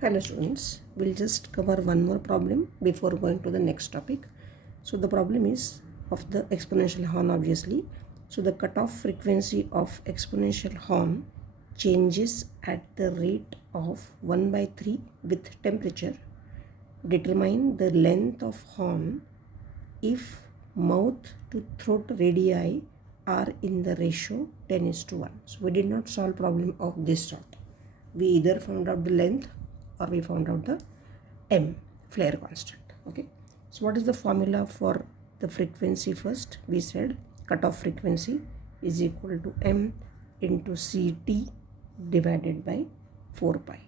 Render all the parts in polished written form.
Hello students, we'll just cover one more problem before going to the next topic. So the problem is of the exponential horn obviously. So the cutoff frequency of exponential horn changes at the rate of 1/3 with temperature. Determine the length of horn if mouth to throat radii are in the ratio 10:1. So we did not solve problem of this sort. We either found out the length or we found out the m flare constant. Okay, so what is the formula for the frequency? First we said cutoff frequency is equal to m into ct divided by 4 pi.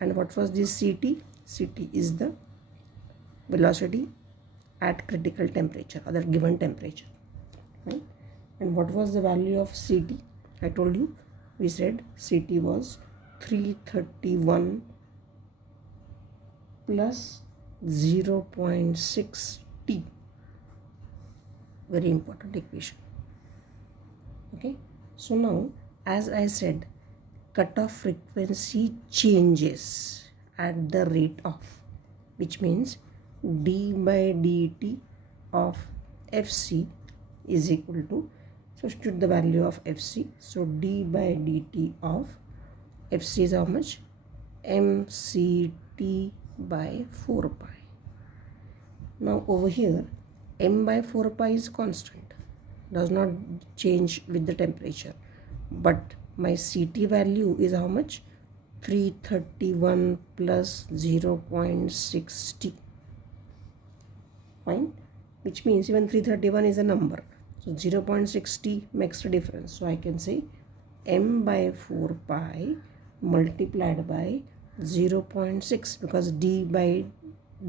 And what was this ct? Ct is the velocity at critical temperature or the given temperature, right? And what was the value of ct? I told you, we said ct was 331 plus 0.6 t. Very important equation. Okay, so now as I said, cutoff frequency changes at the rate of, which means d by dt of fc is equal to, substitute the value of fc, so d by dt of fc is how much? mct by 4 pi. Now over here m by 4 pi is constant, does not change with the temperature, but my ct value is how much? 331 plus 0.6 t. Fine, which means even 331 is a number, so 0.6 t makes a difference. So I can say m by 4 pi multiplied by 0.6, because d by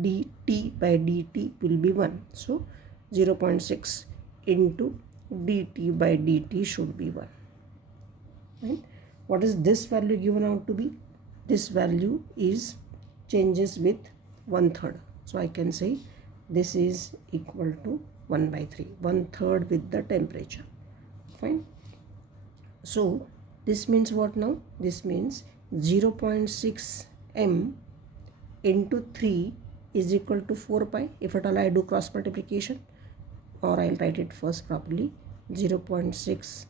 dt by dt will be 1, so 0.6 into dt by dt should be 1. Right? What is this value given out to be? This value is changes with 1/3, so I can say this is equal to 1/3, 1/3 with the temperature. Fine. So this means what now? This means 0.6 m into 3 is equal to 4 pi. If at all I do cross multiplication, or I'll write it first properly, 0.6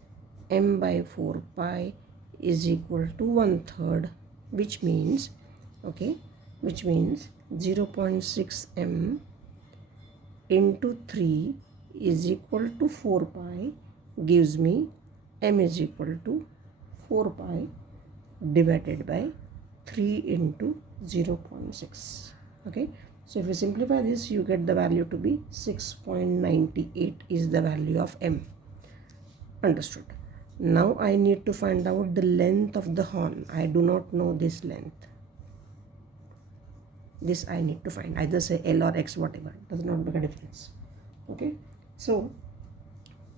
m by 4 pi is equal to 1/3, which means, okay, which means 0.6 m into 3 is equal to 4 pi gives me m is equal to 4 pi divided by 3 into 0.6. Okay, so if you simplify this, you get the value to be 6.98 is the value of m. Understood. Now I need to find out the length of the horn. I do not know this length. This I need to find, either say L or X, whatever, does not make a difference. Okay, so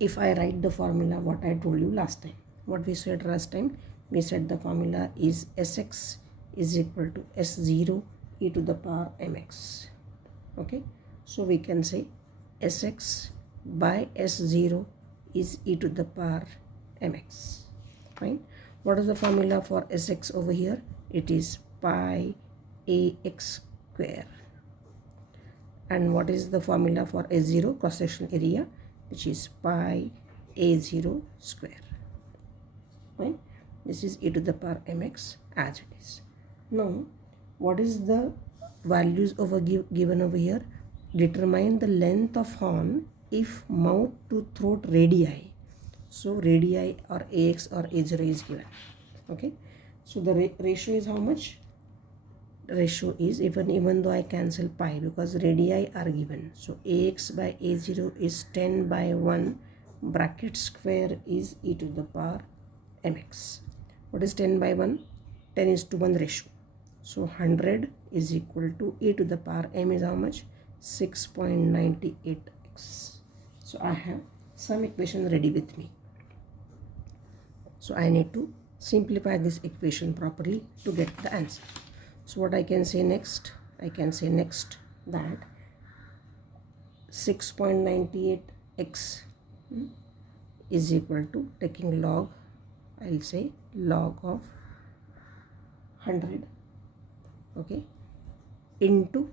if I write the formula what I told you last time, what we said last time, we said the formula is Sx is equal to S0 e to the power mx. Okay, so we can say Sx by S0 is e to the power mx. Fine. What is the formula for Sx over here? It is pi ax square. And what is the formula for A0, cross section area, which is pi A0 square. Right? This is e to the power mx as it is. Now, what is the values over given over here? Determine the length of horn if mouth to throat radii. So radii or ax or a0 is given. Okay. So the ratio is how much? Ratio is, even though I cancel pi because radii are given, so ax by a0 is 10 by 1 bracket square is e to the power mx. What is 10 by 1? 10:1 ratio, so 100 is equal to e to the power m is how much? 6.98x. so I have some equation ready with me, so I need to simplify this equation properly to get the answer. So what I can say next? I can say next that 6.98x is equal to, taking log, I'll say log of 100 okay, into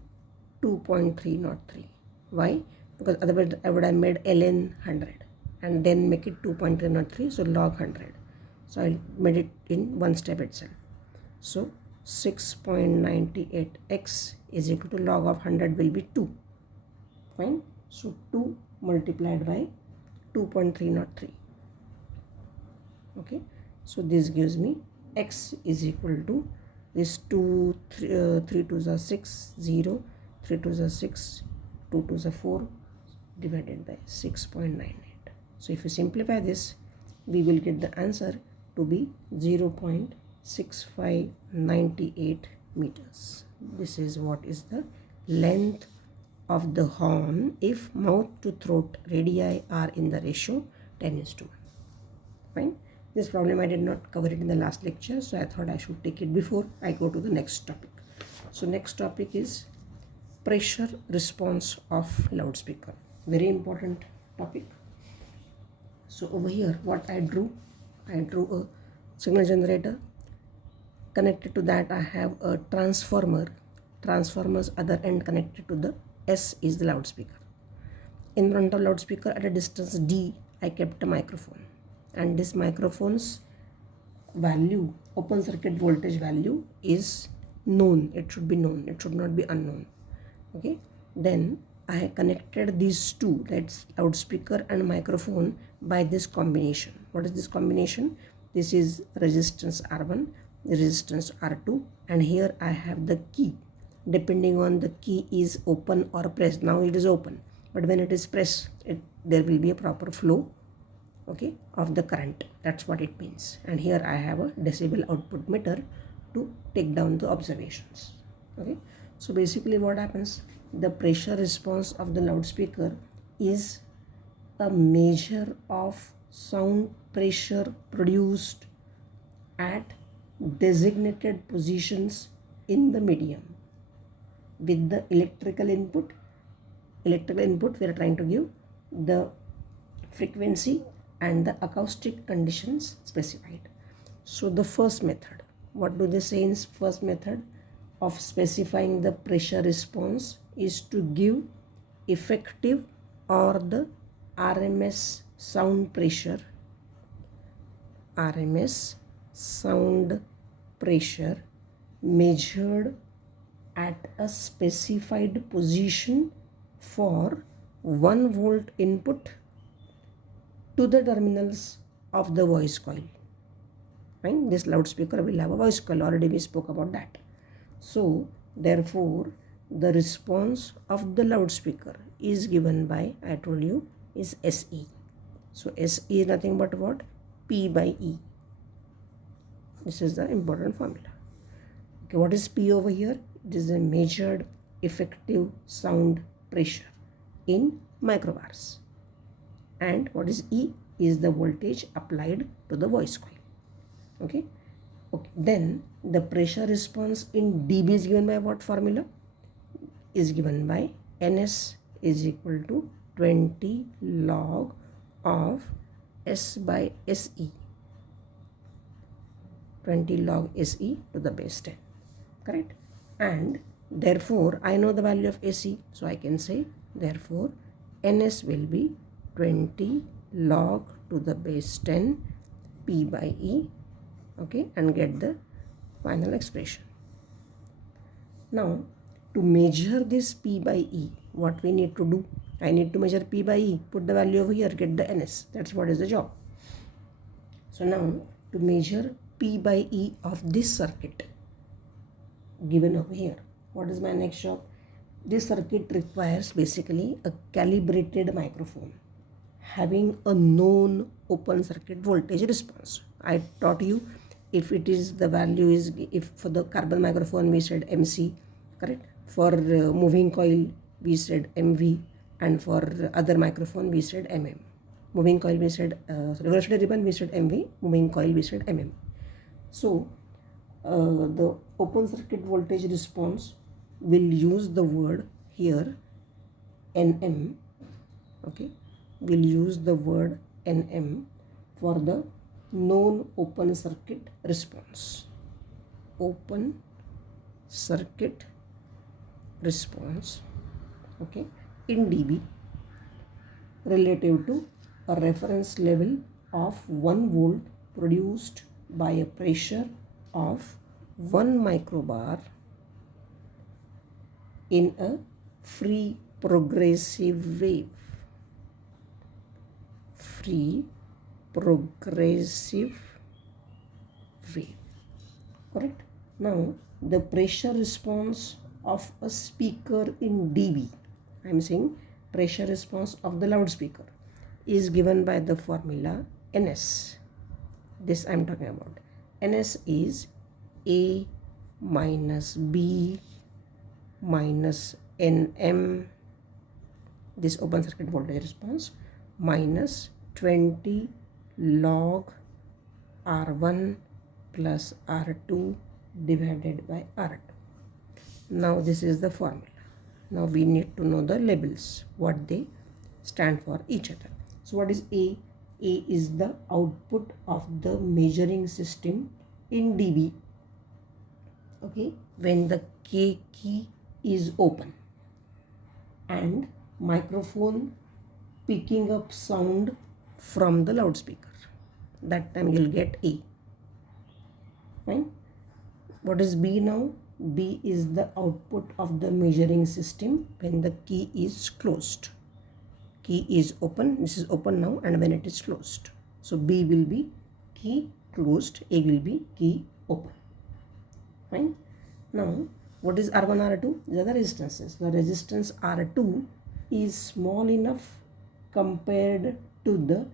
2.303. Why? Because otherwise I would have made ln 100 and then make it 2.303, so log 100. So I made it in one step itself. So 6.98x is equal to log of 100 will be 2. Fine. So 2 multiplied by 2.303. Okay. So this gives me x is equal to this 2, 3 2s are 6, 0, 3 2s are 6, 2 2s are 4 divided by 6.98. So if you simplify this, we will get the answer to be 0.6598 meters. This is what is the length of the horn if mouth to throat radii are in the ratio 10:1. Fine. This problem I did not cover it in the last lecture, so I thought I should take it before I go to the next topic. So next topic is pressure response of loudspeaker. Very important topic. So over here what I drew a signal generator. Connected to that I have a transformer. Transformer's other end connected to the S is the loudspeaker. In front of loudspeaker at a distance D I kept a microphone, and this microphone's value, open circuit voltage value, is known. It should be known, it should not be unknown. Okay, then I connected these two, that's loudspeaker and microphone, by this combination. What is this combination? This is resistance R1, resistance R2, and here I have the key. Depending on the key is open or pressed. Now it is open, but when it is pressed, there will be a proper flow, okay, of the current. That's what it means. And here I have a decibel output meter to take down the observations. Okay, so basically what happens, the pressure response of the loudspeaker is a measure of sound pressure produced at designated positions in the medium with the electrical input. Electrical input, we are trying to give the frequency and the acoustic conditions specified. So the first method, what do they say in first method of specifying the pressure response, is to give effective or the RMS sound pressure, RMS sound pressure measured at a specified position for 1 volt input to the terminals of the voice coil. Fine. This loudspeaker will have a voice coil, already we spoke about that. So therefore the response of the loudspeaker is given by, I told you, is SE. So SE is nothing but what? P by E. This is the important formula. Okay, what is P over here? It is a measured effective sound pressure in microbars. And what is E? Is the voltage applied to the voice coil. Okay. Okay. Then the pressure response in dB is given by what formula? Is given by NS is equal to 20 log of S by SE. 20 log SE to the base 10. Correct? And therefore I know the value of SE, so I can say therefore NS will be 20 log to the base 10 P by E. Okay, and get the final expression. Now to measure this P by E, what we need to do? I need to measure P by E, put the value over here, get the NS. That's what is the job. So now to measure P by E of this circuit given over here, what is my next job? This circuit requires basically a calibrated microphone having a known open circuit voltage response. I taught you, if it is the value is, if for the carbon microphone we said MC, correct? For moving coil we said MV, and for other microphone we said MM. Moving coil we said reversible ribbon we said MV, moving coil we said MM. So the open circuit voltage response will use the word here NM. Okay, will use the word NM for the known open circuit response. Open circuit response, okay, in dB relative to a reference level of 1 volt produced by a pressure of 1 microbar in a free progressive wave. Free progressive wave, correct? Now the pressure response of a speaker in dB, I am saying pressure response of the loudspeaker, is given by the formula Ns. This I am talking about. Ns is A minus B minus Nm, this open circuit voltage response, minus 20 log R1 plus R2 divided by R2. Now this is the formula. Now we need to know the labels, what they stand for each other. So what is A? A is the output of the measuring system in dB, okay, when the K key is open and microphone picking up sound from the loudspeaker. That time you'll get A. Fine. What is B now? B is the output of the measuring system when the key is closed. Key is open, this is open now, and when it is closed. So B will be key closed, A will be key open. Fine. Now what is R1, R2? These are the resistances. The resistance R2 is small enough compared to the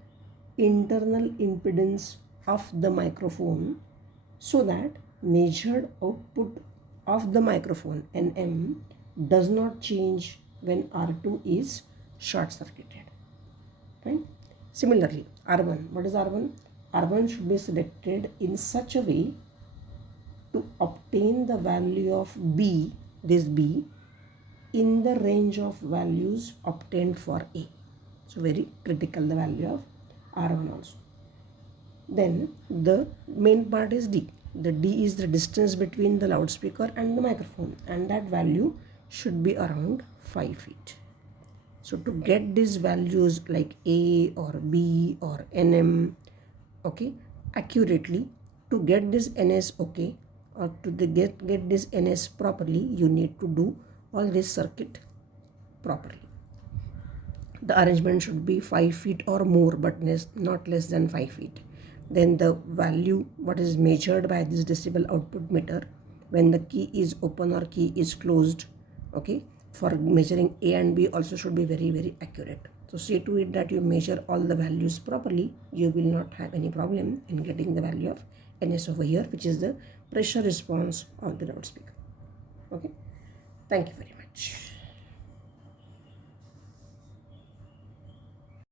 internal impedance of the microphone, so that measured output of the microphone Nm does not change when R2 is short circuited. Fine. Similarly, R1. What is R1? R1 should be selected in such a way to obtain the value of B, this B, in the range of values obtained for A. So very critical, the value of R1 also. Then the main part is D. The D is the distance between the loudspeaker and the microphone, and that value should be around 5 feet. So to get these values like A or B or Nm, okay, accurately, to get this Ns, okay, or to get this Ns properly, you need to do all this circuit properly. The arrangement should be 5 feet or more, but not less than 5 feet. Then the value, what is measured by this decibel output meter, when the key is open or key is closed, okay, for measuring A and B also should be very, very accurate. So see to it that you measure all the values properly. You will not have any problem in getting the value of Ns over here, which is the pressure response of the loudspeaker. Okay, thank you very much.